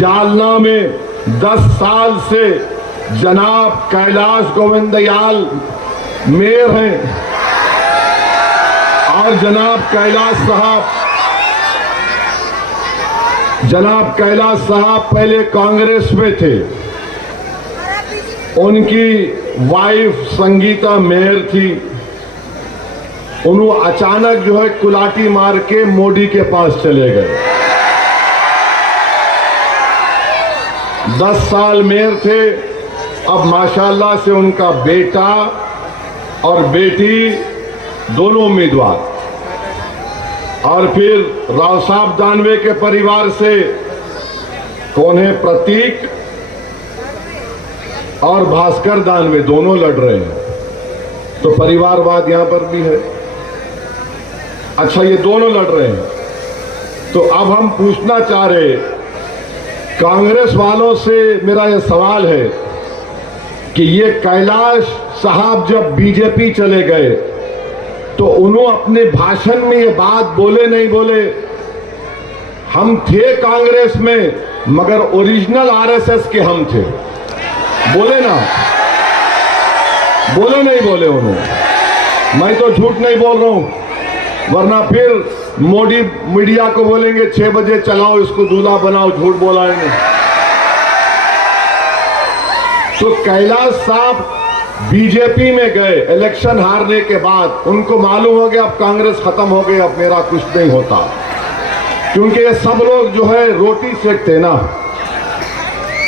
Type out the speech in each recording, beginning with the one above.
जालना में 10 साल से जनाब कैलाश गोविंदयाल मेयर हैं और जनाब कैलाश साहब पहले कांग्रेस में थे। उनकी वाइफ संगीता मेयर थी। उन्होंने अचानक जो है कुलाटी मार के मोदी के पास चले गए। 10 साल मेयर थे। अब माशाल्लाह से उनका बेटा और बेटी दोनों उम्मीदवार, और फिर राव साहब दानवे के परिवार से कौन है, प्रतीक और भास्कर दानवे दोनों लड़ रहे हैं। तो परिवारवाद यहां पर भी है। अच्छा, ये दोनों लड़ रहे हैं। तो अब हम पूछना चाह रहे कांग्रेस वालों से, मेरा यह सवाल है कि ये कैलाश साहब जब बीजेपी चले गए तो उन्होंने अपने भाषण में ये बात बोले नहीं बोले, हम थे कांग्रेस में मगर ओरिजिनल आरएसएस के हम थे, बोले ना? बोले नहीं बोले उन्होंने? मैं तो झूठ नहीं बोल रहा हूं, वरना फिर मोदी मीडिया को बोलेंगे 6 बजे चलाओ इसको दूल्हा बनाओ, झूठ बोलाएंगे। तो कैलाश साहब बीजेपी में गए इलेक्शन हारने के बाद, उनको मालूम हो गया अब कांग्रेस खत्म हो गई, अब मेरा कुछ नहीं होता, क्योंकि ये सब लोग जो है रोटी सेकते ना।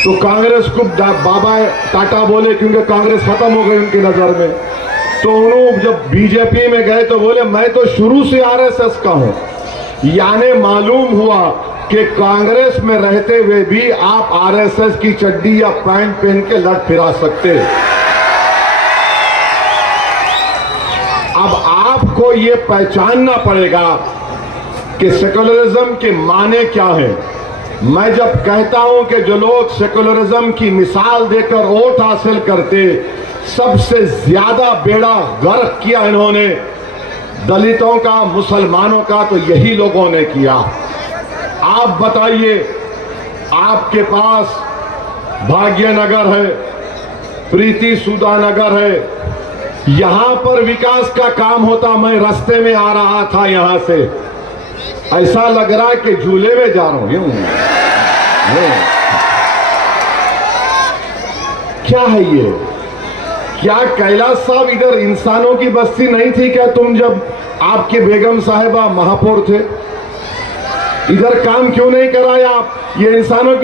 तो कांग्रेस को बाबा टाटा बोले क्योंकि कांग्रेस खत्म हो गई उनकी नजर में। तो उन्होंने जब बीजेपी में गए तो बोले मैं तो शुरू से आरएसएस का हूं। यानी मालूम हुआ कि कांग्रेस में रहते हुए भी आप आरएसएस की चड्डी या पैंट पहन के लट फिरा सकते। अब आपको ये पहचानना पड़ेगा कि सेकुलरिज्म के माने क्या है। मैं जब कहता हूं कि जो लोग सेकुलरिज्म की मिसाल देकर वोट हासिल करते, सबसे ज्यादा बेड़ा गर्क किया इन्होंने दलितों का, मुसलमानों का, तो यही लोगों ने किया। आप बताइए, आपके पास भाग्यनगर है, प्रीति सुधा नगर है, यहां पर विकास का काम होता। मैं रास्ते में आ रहा था यहां से, ऐसा लग रहा है कि झूले में जा रहा हूं। क्या है ये? क्या कैलाश साहब इधर इंसानों की बस्ती नहीं थी क्या तुम जब आपके बेगम साहिबा महापौर थे? इधर काम क्यों नहीं कराया आप? ये इंसानों की